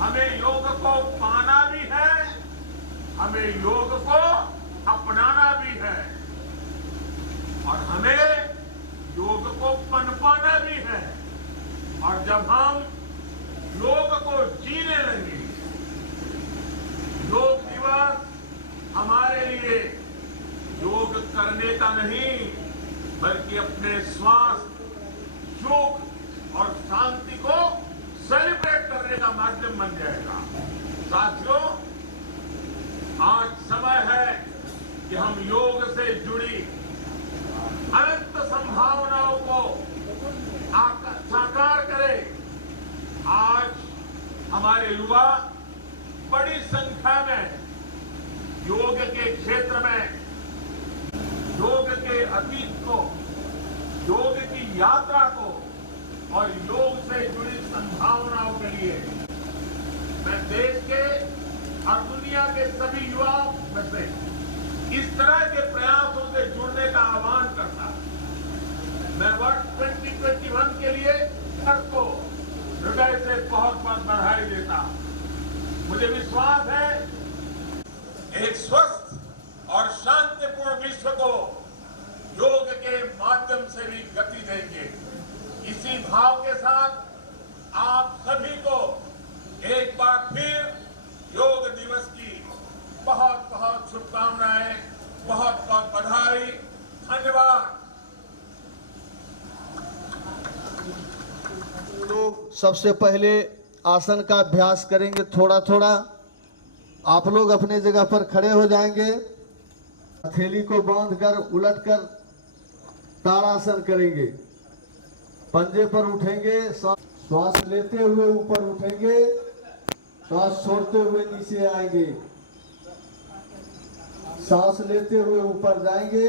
हमें योग को पाना भी है, हमें योग को अपनाना भी है और हमें योग को पनपाना भी है। और जब हम योग को जीने लगे, योग दिवस हमारे लिए योग करने का नहीं बल्कि अपने स्वास्थ्य, सुख और शांति को सेलिब्रेट करने का माध्यम बन जाएगा। साथियों, आज समय है कि हम योग से जुड़ी अनंत संभावनाओं को साकार करें। आज हमारे युवा बड़ी संख्या में योग के क्षेत्र में योग के अतीत को, योग की यात्रा को और योग से जुड़ी संभावनाओं के लिए मैं देश के और दुनिया के सभी युवाओं में से इस तरह के प्रयासों से जुड़ने का आह्वान करता हूं। मैं वर्ष 2021 के लिए सबको हृदय से बहुत बहुत बधाई देता हूं। मुझे विश्वास है एक स्वस्थ और शांतिपूर्ण विश्व को योग के माध्यम से भी गति देंगे। इसी भाव के साथ आप सभी को एक बार फिर योग दिवस की बहुत बहुत शुभकामनाएं, बहुत बहुत बधाई, धन्यवाद। लोग सबसे पहले आसन का अभ्यास करेंगे थोड़ा थोड़ा। आप लोग अपने जगह पर खड़े हो जाएंगे, हथेली को बांधकर उलटकर ताड़ासन करेंगे, पंजे पर उठेंगे, श्वास लेते हुए ऊपर उठेंगे, सांस छोड़ते हुए नीचे आएंगे, सांस लेते हुए ऊपर जाएंगे,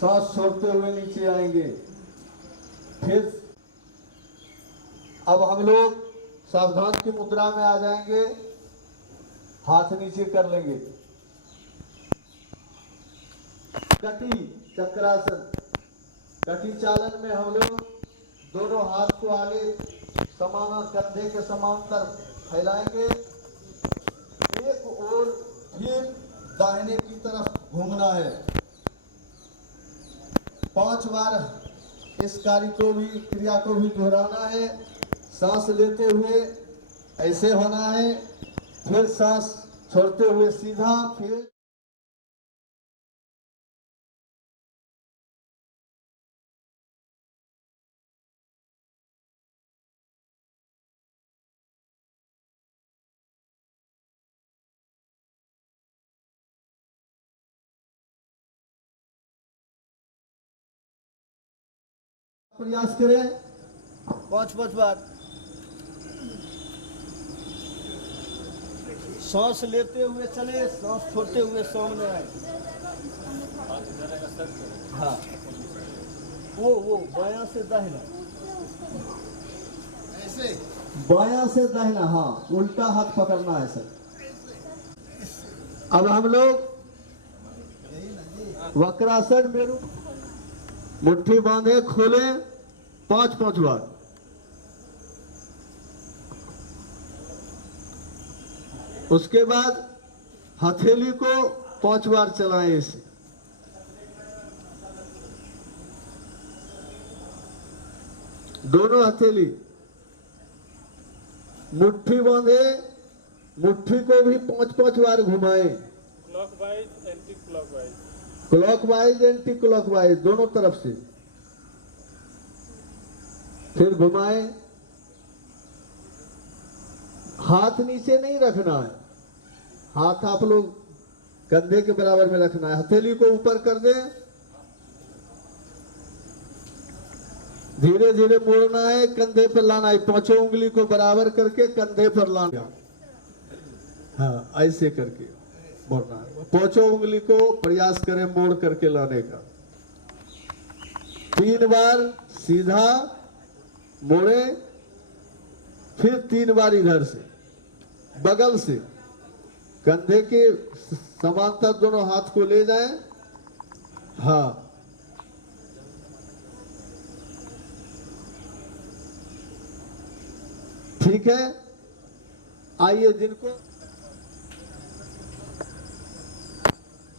सांस छोड़ते हुए नीचे आएंगे। फिर अब हम लोग सावधान की मुद्रा में आ जाएंगे, हाथ नीचे कर लेंगे, कटी चक्रासन। कटी चालन में हम लोग दोनों हाथ को आगे समान कंधे के समांतर फैलाएंगे, एक ओर फिर दाहिने की तरफ घूमना है। 5 बार इस कार्य को भी, क्रिया को भी दोहराना है। सांस लेते हुए ऐसे होना है, फिर सांस छोड़ते हुए सीधा, फिर प्रयास करें 5 बार। सांस लेते हुए चले, सांस छोड़ते हुए सामने आए। हाँ, वो बायां से दाहिना, ऐसे बायां से दाहिना, हाँ उल्टा हाथ पकड़ना है सर। अब हम लोग वक्रासन मेरु, मुट्ठी बांधे खोले 5 बार। उसके बाद हथेली को 5 बार चलाएं इसे। दोनों हथेली, मुट्ठी बांधे, मुट्ठी को भी 5 बार घुमाएं। Clockwise anti clockwise, clockwise anti clockwise दोनों तरफ से। फिर घुमाएं। हाथ नीचे नहीं रखना है, हाथ आप लोग कंधे के बराबर में रखना है। हथेली को ऊपर कर दें, धीरे धीरे मोड़ना है, कंधे पर लाना है। 5 उंगली को बराबर करके कंधे पर लाना, हाँ ऐसे करके मोड़ना है। 5 उंगली को प्रयास करें मोड़ करके लाने का। 3 बार सीधा मोड़े, फिर 3 बार इधर से बगल से कंधे के समांतर दोनों हाथ को ले जाएं। हाँ, ठीक है। आइए, जिनको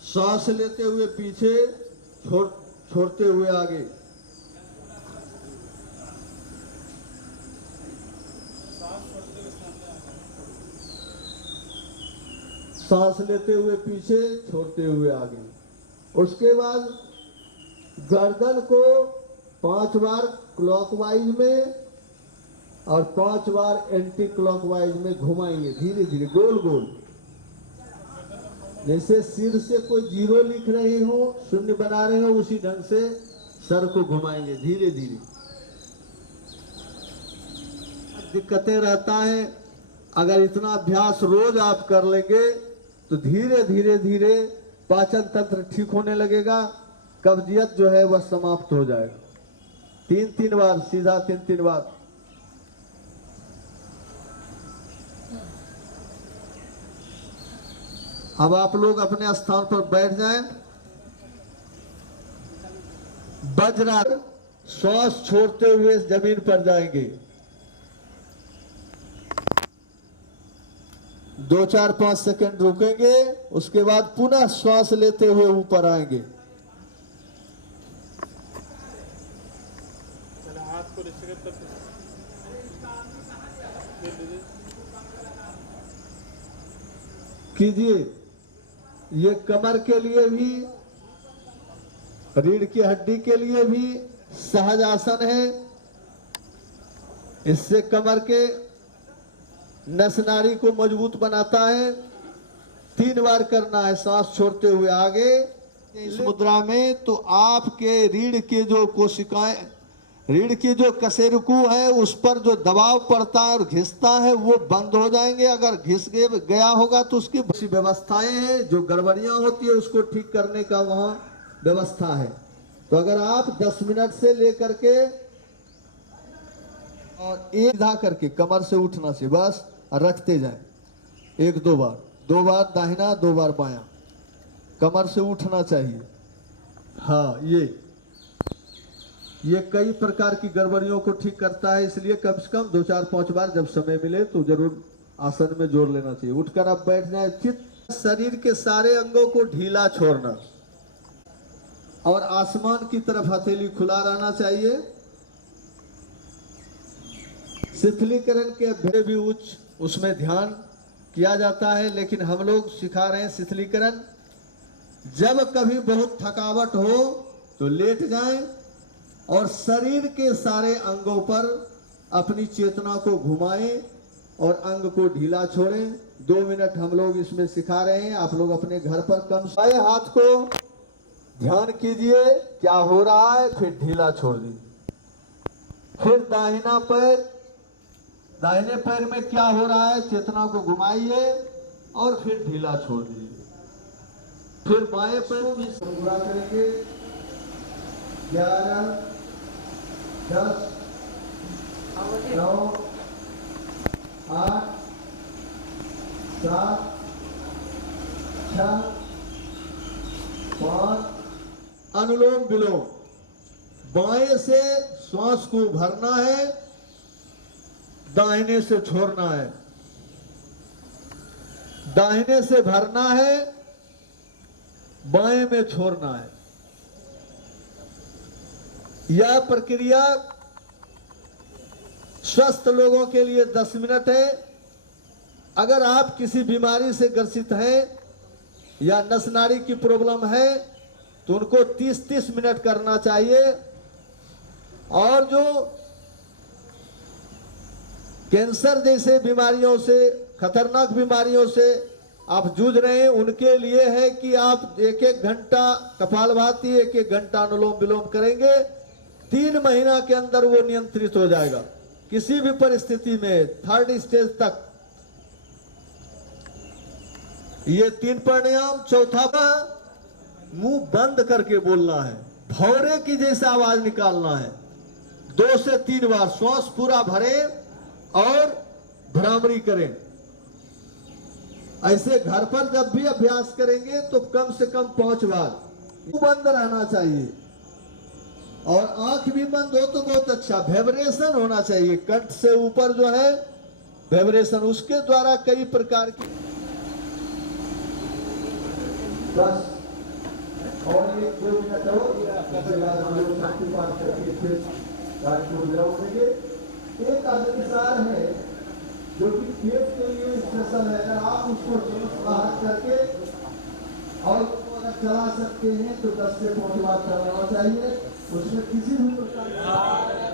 सांस लेते हुए पीछे, छोड़ते हुए आगे। सांस लेते हुए पीछे, छोड़ते हुए आगे। उसके बाद गर्दन को 5 बार क्लॉकवाइज में और 5 बार एंटी क्लॉकवाइज में घुमाएंगे, धीरे धीरे, गोल गोल। जैसे सिर से कोई 0 लिख रहे हो, शून्य बना रहे हो, उसी ढंग से सर को घुमाएंगे धीरे धीरे। दिक्कतें रहता है, अगर इतना अभ्यास रोज आप कर लेंगे तो धीरे धीरे धीरे पाचन तंत्र ठीक होने लगेगा, कब्जियत जो है वह समाप्त हो जाएगा। 3-3 बार, सीधा 3-3 बार। अब आप लोग अपने स्थान पर बैठ जाएं। वज्रासन, श्वास छोड़ते हुए जमीन पर जाएंगे। 2-4-5 सेकंड रुकेंगे, उसके बाद पुनः श्वास लेते हुए ऊपर आएंगे। हाथ को रिश्ते के तब कीजिए। ये कमर के लिए भी, रीढ़ की हड्डी के लिए भी सहज आसन है। इससे कमर के नस नाड़ी को मजबूत बनाता है। 3 बार करना है, सांस छोड़ते हुए आगे। इस मुद्रा में तो आपके रीढ़ के जो कोशिकाएं, रीढ़ की जो कशेरुकु है, उस पर जो दबाव पड़ता है और घिसता है वो बंद हो जाएंगे। अगर घिस गया होगा तो उसकी व्यवस्थाएं हैं, जो गड़बड़ियां होती है उसको ठीक करने का वहां व्यवस्था है। तो अगर आप 10 मिनट से लेकर के और एक धा करके कमर से उठना से बस रखते जाएं, 1-2 बार, 2 बार दाहिना, 2 बार बायां, कमर से उठना चाहिए। हाँ, ये कई प्रकार की गड़बड़ियों को ठीक करता है, इसलिए कम से कम 2-4-5 बार जब समय मिले तो जरूर आसन में जोड़ लेना चाहिए। उठकर आप बैठ जाए। चित्त, शरीर के सारे अंगों को ढीला छोड़ना और आसमान की तरफ हथेली खुला रहना चाहिए। शिथिलीकरण के अभ्यास भी उच्च उसमें ध्यान किया जाता है, लेकिन हम लोग सिखा रहे हैं शिथिलीकरण। जब कभी बहुत थकावट हो तो लेट जाएं और शरीर के सारे अंगों पर अपनी चेतना को घुमाएं और अंग को ढीला छोड़ें। 2 मिनट हम लोग इसमें सिखा रहे हैं। आप लोग अपने घर पर कम से कम हाथ को ध्यान कीजिए क्या हो रहा है, फिर ढीला छोड़ दीजिए। फिर दाहिना पैर, दाहिने पैर में क्या हो रहा है, चेतना को घुमाइए और फिर ढीला छोड़ दीजिए। फिर बाएं पैर भी पूरा करेंगे। 11, 10, 9, 8, 7, 6, 5। अनुलोम विलोम, बाएं से श्वास को भरना है, दाहिने से छोड़ना है। दाहिने से भरना है, बाएं में छोड़ना है। यह प्रक्रिया स्वस्थ लोगों के लिए 10 मिनट है। अगर आप किसी बीमारी से ग्रसित हैं या नस नाड़ी की प्रॉब्लम है तो उनको 30-30 मिनट करना चाहिए। और जो कैंसर जैसे बीमारियों से, खतरनाक बीमारियों से आप जूझ रहे हैं, उनके लिए है कि आप 1-1 घंटा कपालभाति, 1-1 घंटा अनुलोम विलोम करेंगे। 3 महीना के अंदर वो नियंत्रित हो जाएगा किसी भी परिस्थिति में, 3rd स्टेज तक। ये 3 प्राणायाम। चौथा, मुंह बंद करके बोलना है, भौरे की जैसा आवाज निकालना है। 2 से 3 बार श्वास पूरा भरें और भ्रामरी करें। ऐसे घर पर जब भी अभ्यास करेंगे तो कम से कम 5 बार। मुंह बंद रहना चाहिए और आंख भी बंद हो तो बहुत अच्छा। वाइब्रेशन होना चाहिए, कंठ से ऊपर जो है वाइब्रेशन, उसके द्वारा कई प्रकार की। बस और एक 2 मिनट हो, उसके बाद हम लोग शक्ति पाठ करके फिर कार्य को विराम देंगे। एक अग्निसार है जो कि पेट के लिए स्पेशल है, अगर आप उसको बाहर करके और अगर चला सकते हैं तो 10 से 5 बार चलाना चाहिए। उसमें किसी भी प्रकार